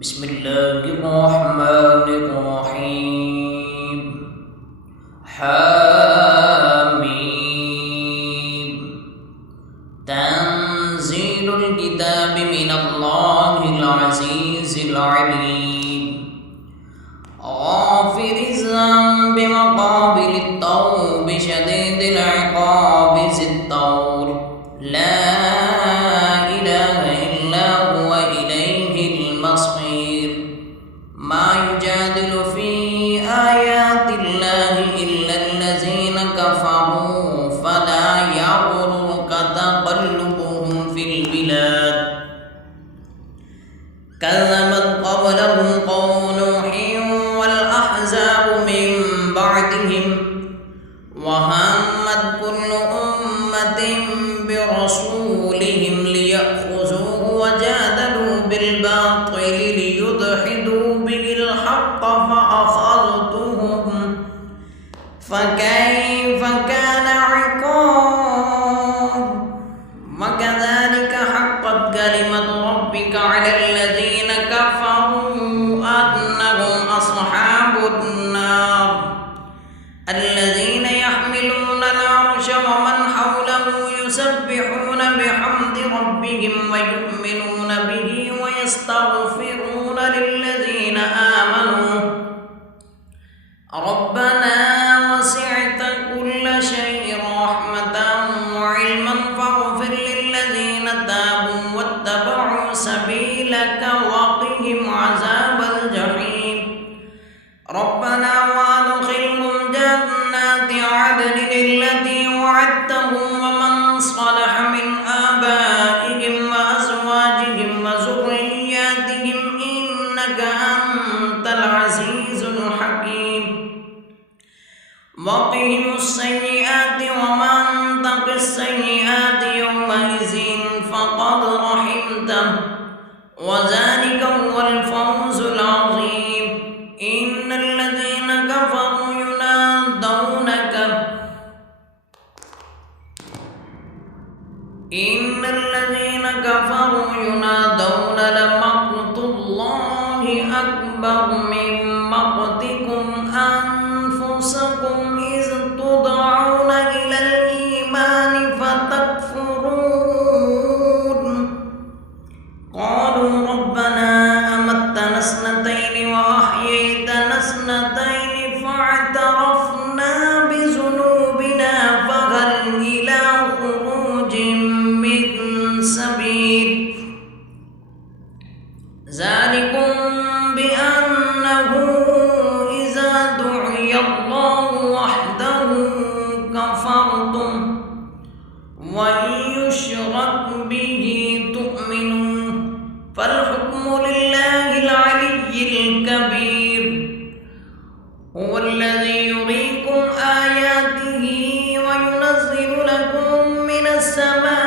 بسم الله الرحمن الرحيم. حميم. تنزيل الكتاب من الله العزيز العليم. غافر الذنب وقابل التوب شديد العقاب ذي الطول لا إله إلا هو إليه المصير. ما يجادل في آيات الله إلا الذين كفروا فلا يغرك تقلبهم في البلاد. كذبت قبلهم قوم نوح والأحزاب من بعدهم وهمت كل أمة برسولهم ليأخذوه وجادلوا بالباطل ليدحضوا به الحق فأخذتهم فكيف كان عقاب. وكذلك حقت كلمة ربك على الذين كفروا أنهم أصحاب النار الذين يحملون العرش ومن حوله يسبحون بحمد ربهم ويؤمنون به ويستغفرون للذين آمنوا ربنا وسعت كل شيء رحمة وعلما فاغفر للذين تابوا واتبعوا سبيلك وقهم عذاب الجحيم. ربنا وادخلهم جنات عدن التي وعدتهم ومن صلح من آبائهم وأزواجهم وذرياتهم إنك أنت العزيز الحكيم. وقهم السيئات ومن تق السيئات يومئذ فقد رحمته وذلك هو الفوز العظيم. إن الذين كفروا ينادون لمقت الله أكبر من مقتكم أنفسكم إذ تدعون إلى الإيمان فتكفرون. قالوا ربنا أمتنا اثنتين وأحييتنا اثنتين فاعترفنا بذنوبنا فهل إلى خروج من سبيل. ذلكم بأنه إذا دعي الله وحده كفرتم وإن يشرك به تؤمنون. فالحكم لله العلي الكبير. هو الذي يريكم آياته وينزل لكم من السماء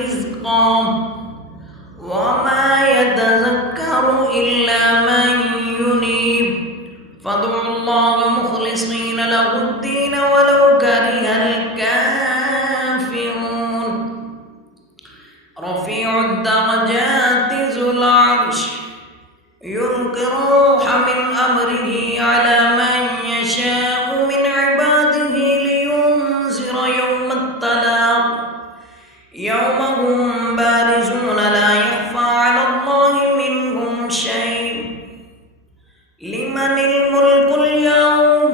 رزقا وما يتذكر إلا من ينيب. فادعوا الله مخلصين له الدين ولو كره الكافرون. رفيع الدرجات ذو العرش يلقي الروح من أمره على من يشاء من عباده لينذر يوم التلاق يوم هم بارزون لا يخفى على الله منهم شيء. لمن الملك اليوم؟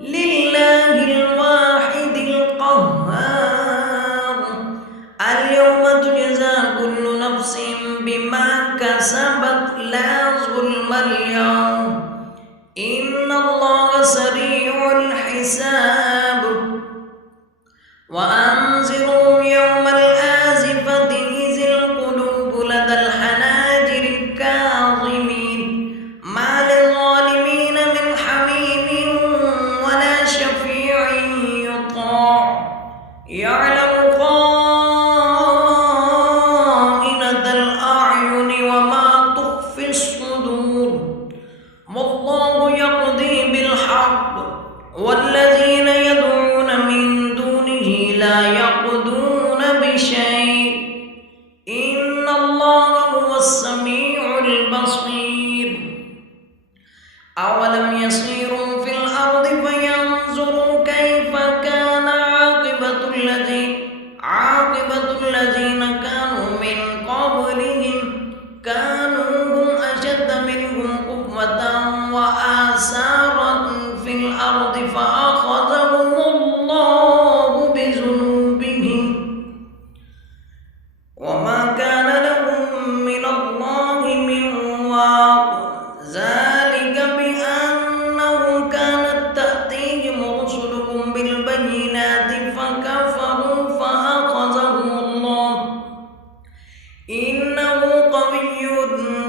لله الواحد القهار. اليوم تجزى كل نفس بما كسبت لا ظلم اليوم إن الله سريع الحساب. وأنذرهم يوم الآزفة إذ القلوب لدى الحناجر الكاظمين ما للظالمين من حميم ولا شفيع يطاع يعلم خائنة الأعين وما تخفي الصدور. والله يقضي بالحق والذين يدعون من دونه لا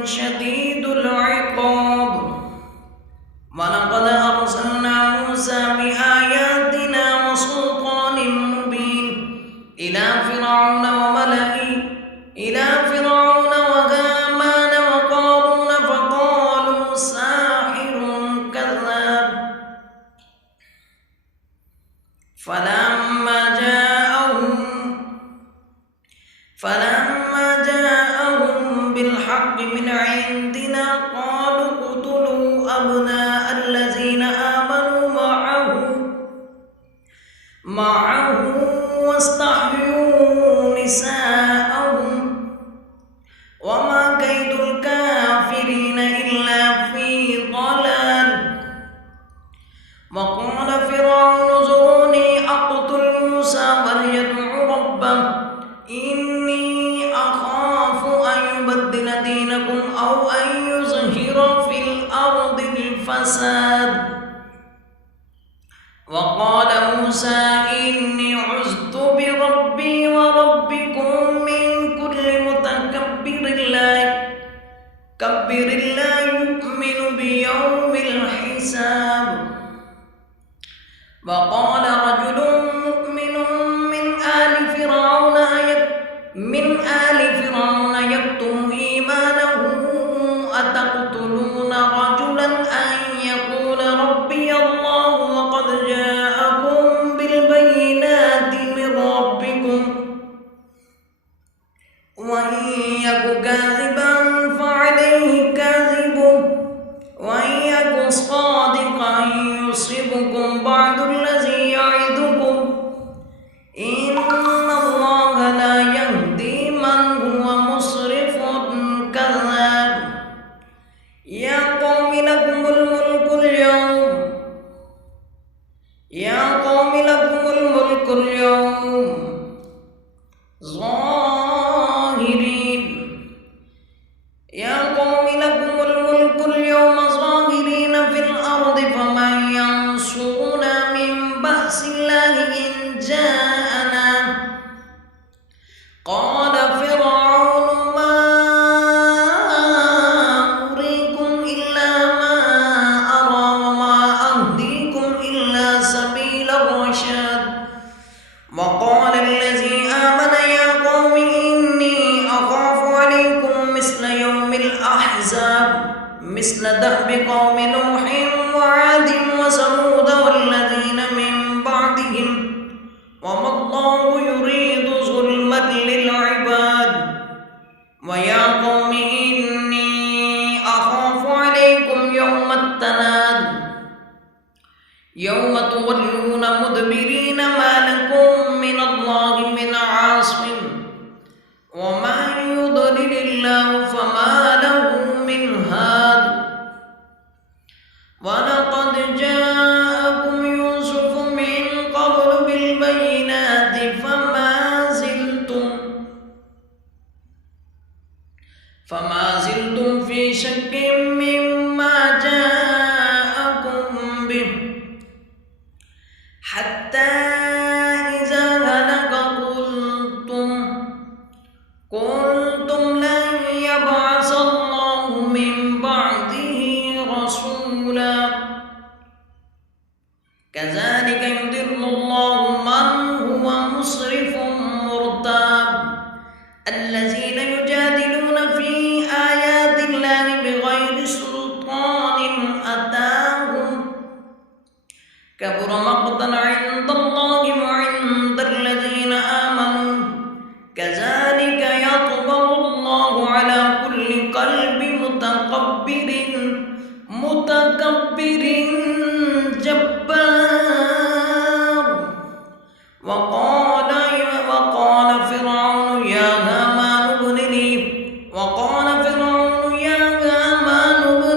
شديد العقاب. ولقد أرسلنا موسى بآياتنا وسلطان مبين إلى فرعون وهامان وقارون فقالوا ساحر كذاب. فلما جاءهم بالحق من عندنا قالوا اقتلوا أبناء الذين آمنوا معه واستحيوا نساءهم وما كيد الكافرين إلا في ضلال. وقال فرعون ذروني أقتل موسى وليدع ربه إني أخاف أن يبدل دينكم أو أن يظهر في الأرض الفساد. وقال موسى إني عذت بربي وربكم من كل متكبر لا يؤمن بيوم الحساب. وقال رجل مؤمن من آل فرعون يكتم إيمانه أتقتلون رجلا أن يقول ربي الله وقد جاءكم بالبينات من ربكم وإن يك كاذبا فعليه كاذبه وإن يك صادقا يصبكم بعض الذي يعدكم إن الله لا يهدي من هو مسرف كذاب. يا قوم لكم الملك اليوم ظاهرين في الأرض فمن ينصرنا من بأس الله إن جاءنا. قال فرعون ما أريكم إلا ما أرى وما أهديكم إلا سبيل الرشاد. وقال الذي آمن يا قوم إني أخاف عليكم مثل يوم الأحزاب مثل دأب قوم نوح وعاد وثمود والذين من بعدهم وما الله يريد ظلما للعباد. ويا قوم إني أخاف عليكم يوم التناد يوم تولون مدبرين ما لكم من الله من عاصم ومن يضلل الله فما له من هاد. ولقد جاءكم يوسف من قبل بالبينات فما زلتم في شك مما جاءكم به حتى إذا هلك قلتم لن يبعث الله من بعده رسولا كذلك يضل الله من هو مسرف مرتاب. الذين يجادلون في آيات الله بغير سلطان أتاهم كبر مقتا عند الله وعند الذين آمنوا كذلك يطبع الله على كل قلب متكبر جبار. وقال فرعون يا هامان ابن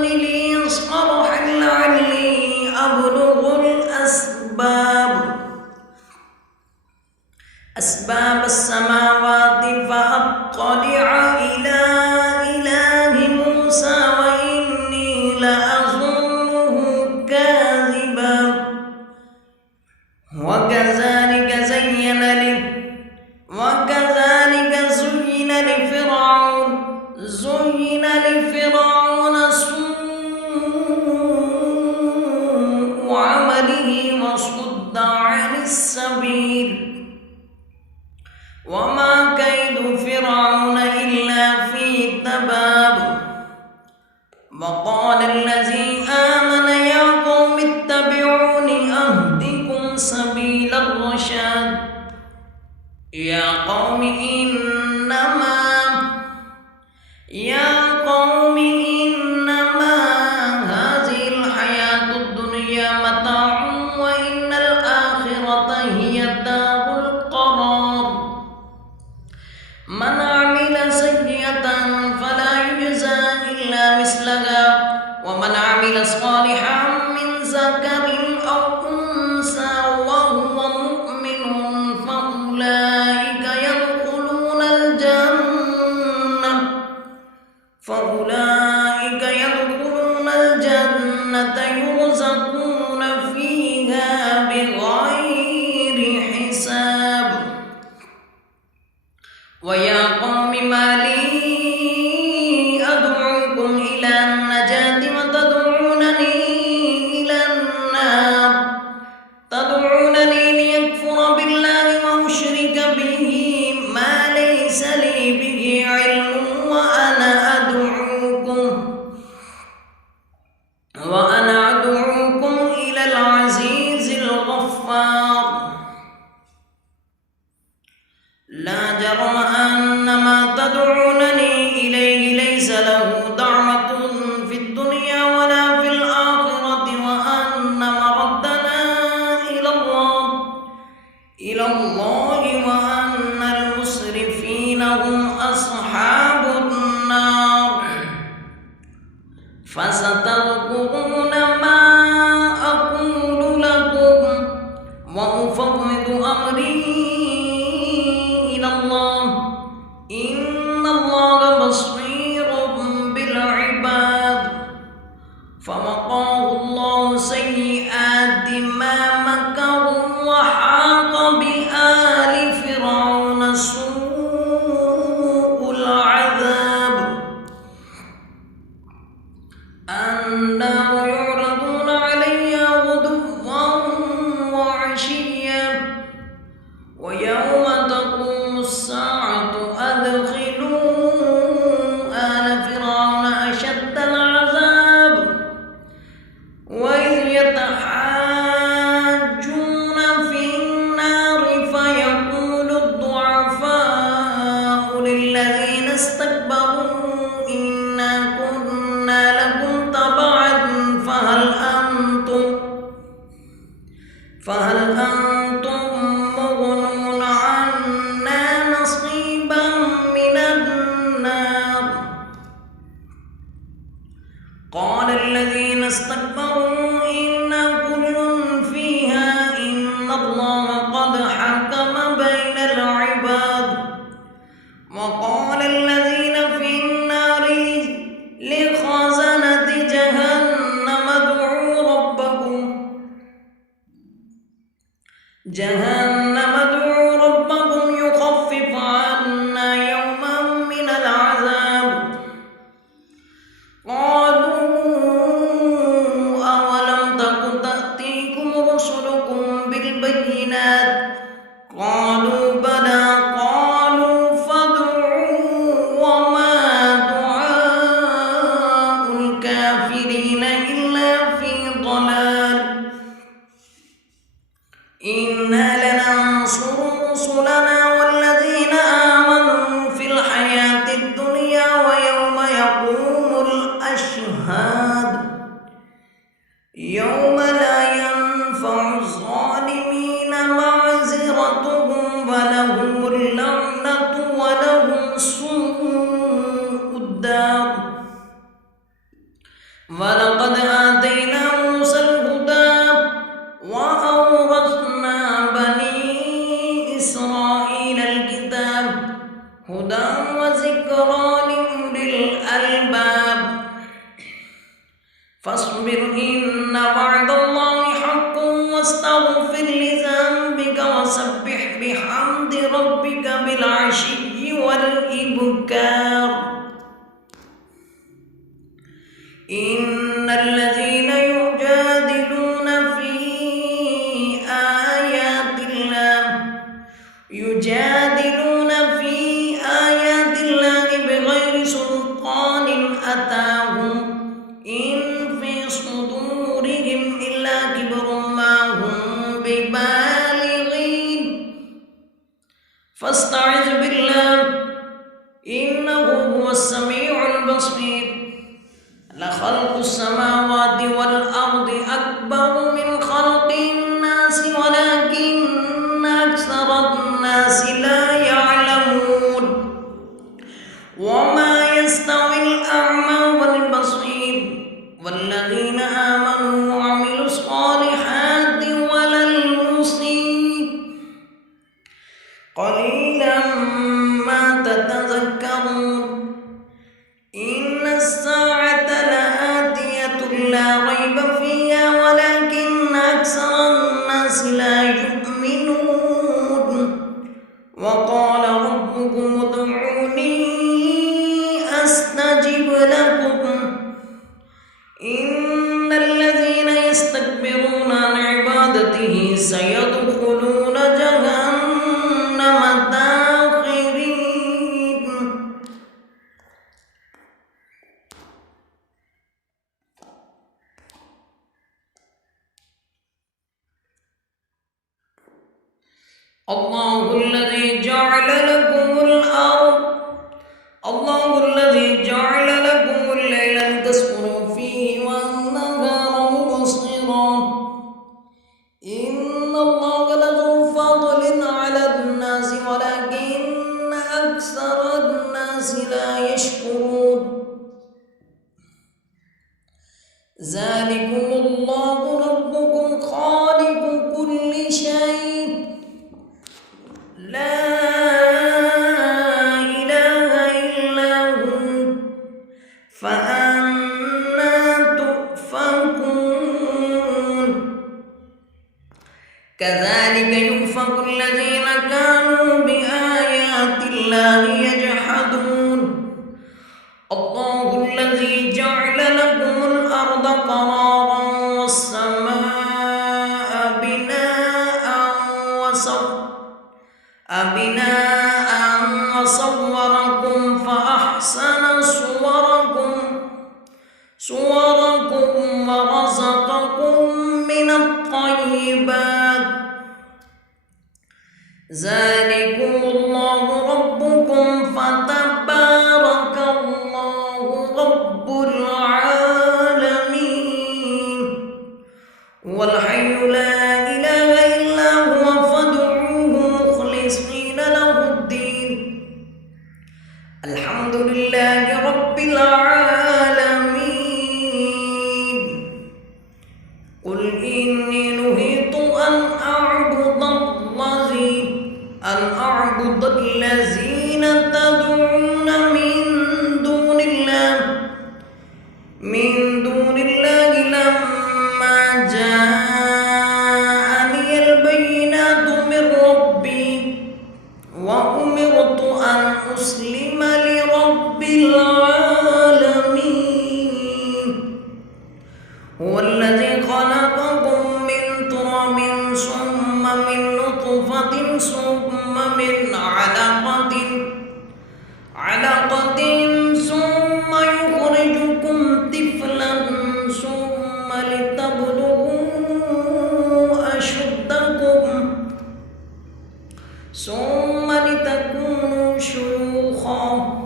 لي صرحا لعلي أبلغ أسباب السماوات فأطلع إلى إله موسى وإني لأظنه كاذبا. فأولئك يدخلون الجنة يرزقون فيها بغير حساب. ويا قوم ما لي أدعوكم إلى النجاة وتدعونني إلى النار، تدعونني ليكفر بالله وأشرك به ما ليس لي به علم، وأنا أدعوكم إلى العزيز الغفار. لا جرم أن ما تدعونني إليه ليس له دعوة في الدنيا ولا في الآخرة، وأن مردنا إلى الله، وأن المسرفين هم أصحاب النار. فستذكرون ما أقول لكم وأفوض أمري إلى الله، إن الله بصير بالعباد. فوقاه الله سيئات ما مكروا، وحاق بآل فرعون سوء العذاب. النار يعرضون عليها غدوا وعشيا، ويوم تقوم الساعة أدخلوا آل فرعون أشد العذاب. وإذ يتحاجون في النار فيقول الضعفاء للذين استكبروا إنا كنا لكم تبعا فهل أنتم مغنون عنا نصيبا من النار. قال الذين استكبروا إنا كل فيها إن الله قد حكم بين العباد. وقال الذين في النار لخزنة جهنم ادعوا ربكم يخفف عنا يوما من العذاب. قالوا أولم تك تأتيكم رسلكم بالبينات؟ قالوا بلى. قالوا فادعوا وما دعاء الكافرين إلا في ضلال. إنا لننصر رسلنا والذين آمنوا في الحياة الدنيا ويوم يقوم الأشهاد، يوم لا ينفع الظالمين معذرتهم ولهم اللعنة ولهم سوء الدار. ولقد آتينا موسى الهدى وأورثنا بني إسرائيل الكتاب هدى وذكرى لأولي الألباب. فاصبر إن وعد الله حق واستغفر لذنبك وسبح بحمد ربك بالعشي والإبكار. إن الذين يجادلون في آيات الله بغير سلطان أتاهم، إن في صدورهم إلا كبر ما هم ببالغين، فاستعذ بالله إنه هو السميع البصير. لخلق السماوات والأرض أكبر من خلق الناس ولكن أكثر الناس لا يعلمون. وما يستوي الأعمى والبصير والذين آمنوا وعملوا الصالحات ولا المسيء، قليلا ما تتذكرون. سيدخلون جهنم داخرين الله الذي جعل لكم الأرض الله الذي جعل لكم الليل لتسكنوا فيه والنهار مبصرا إن الله لذو فضل على الناس ولكن أكثر الناس لا يشكرون ذلكم الله ربكم خالق كل شيء لا فأنا تؤفكون كذلك يؤفك الذين كانوا بآيات الله يجحدون الله الذي جعل لكم الأرض قرارا والسماء بناء وصوركم فأحسن صوركم ورزقكم من الطيبات ذلكم الله ربكم فتبارك الله رب العالمين هو الحي لا إله إلا هو فادعوه مخلصين له الدين الحمد لله رب العالمين قل إني نهيت أن أعبد الذين تدعون من دون الله لما جاءني البينات من ربي وأمرت أن أسلم لرب العالمين هو الذي خلقكم من تراب ثم من نطفة ثم من علقة ثم يخرجكم طفلا ثم لتبلغوا أشدكم ثم لتكونوا شيوخا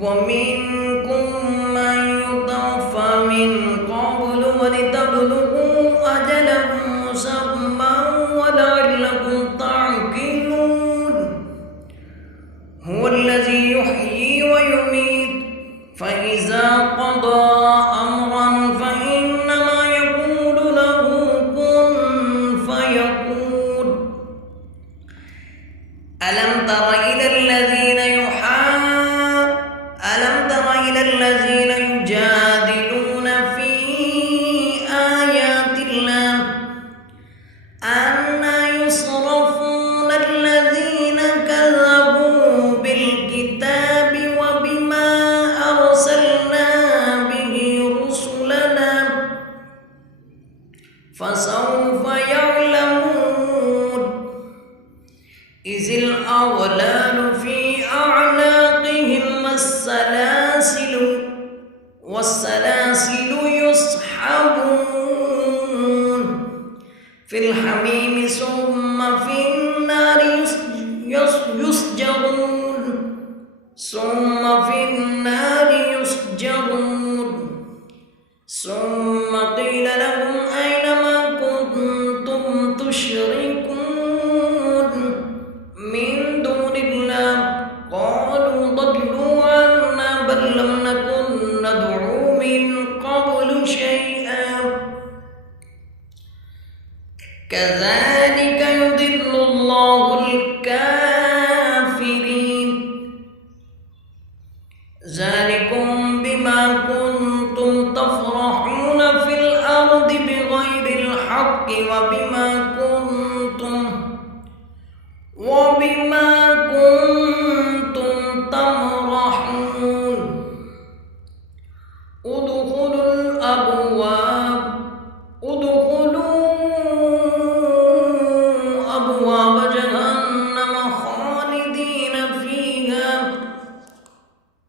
ومنكم من يتوفى من قبل ولتبلغوا أجلا مسمى ولعلكم تعقلون هو الذي يحيي ويميت فإذا قضى أمرا فإنما يقول له كن فيكون ألم تر إلى الذين يجادلون في آيات الله أنى يصرفون الذين كذبوا بالكتاب وبما أرسلنا به رسلنا فسوف يعلمون إذ الأغلال في أعناقهم والسلاسل يسحبون في الحميم ثم في النار يسجرون ثم قيل لهم أين ما كنتم تشركون من دون الله قالوا ضلوا عنا بل لم نكن ندعو من قبل شيئا كذلك يضل الله الكافرين ذلكم بما كنتم تفرحون في الأرض بغير الحق وبما كنتم تمرحون ادخلوا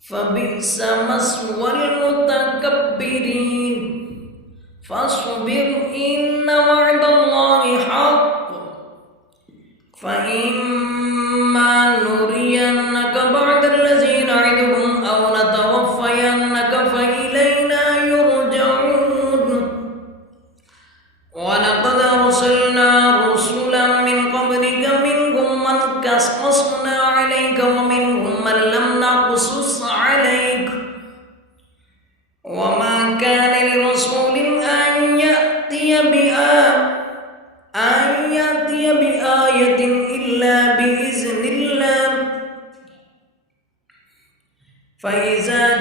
فبئس مثوى المتكبرين فاصبر إن وعد الله حق فإما نرينك بعد الذي نعدهم أو نتوفينك فإلينا يرجعون ولقد أرسلنا رسلا من قبلك منهم من قصصنا عليك ومنهم من لم نقصص عليك وما كان لرسول أن يأتي بآية إلا بإذن الله فإذا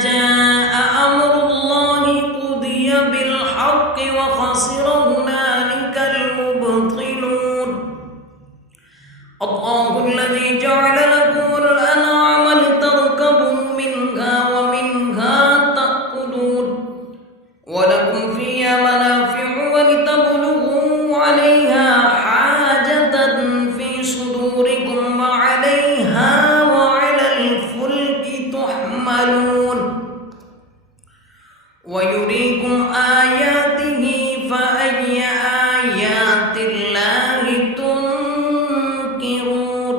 جاء أمر الله قضي بالحق وخسر هنالك المبطلون الله الذي جعل لكم الأنعام لتركبوا منها ومنها تأكلون ولكم فيها منافع ولتبلغوا عليها حاجة في صدوركم وعليها وعلى الفلك تحملون ويريكم آياته فأي آيات الله تنكرون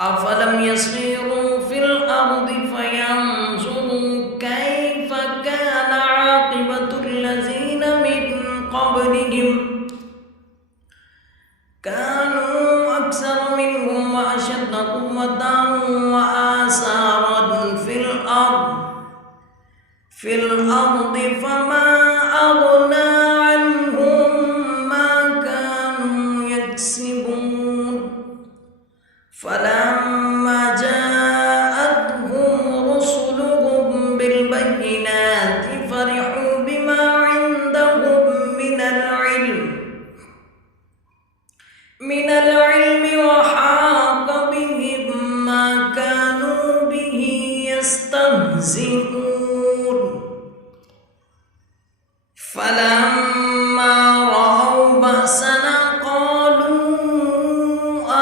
أفلم يسيروا في الأرض فينظروا كيف كان عاقبة الذين من قبلهم كانوا أكثر منهم وأشد قوة وآثارا في الأرض فما أغنى عنهم ما كانوا يكسبون فلما جاءتهم رسلهم بالبينات فرحوا بما عندهم من العلم وحاق بهم ما كانوا به يستهزئون فلما رأوا بأسنا قالوا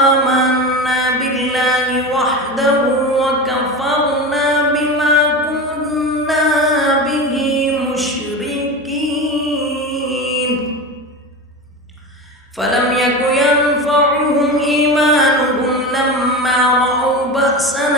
آمنا بالله وحده وكفرنا بما كنا به مشركين فلم يك ينفعهم إيمانهم لما رأوا بأسنا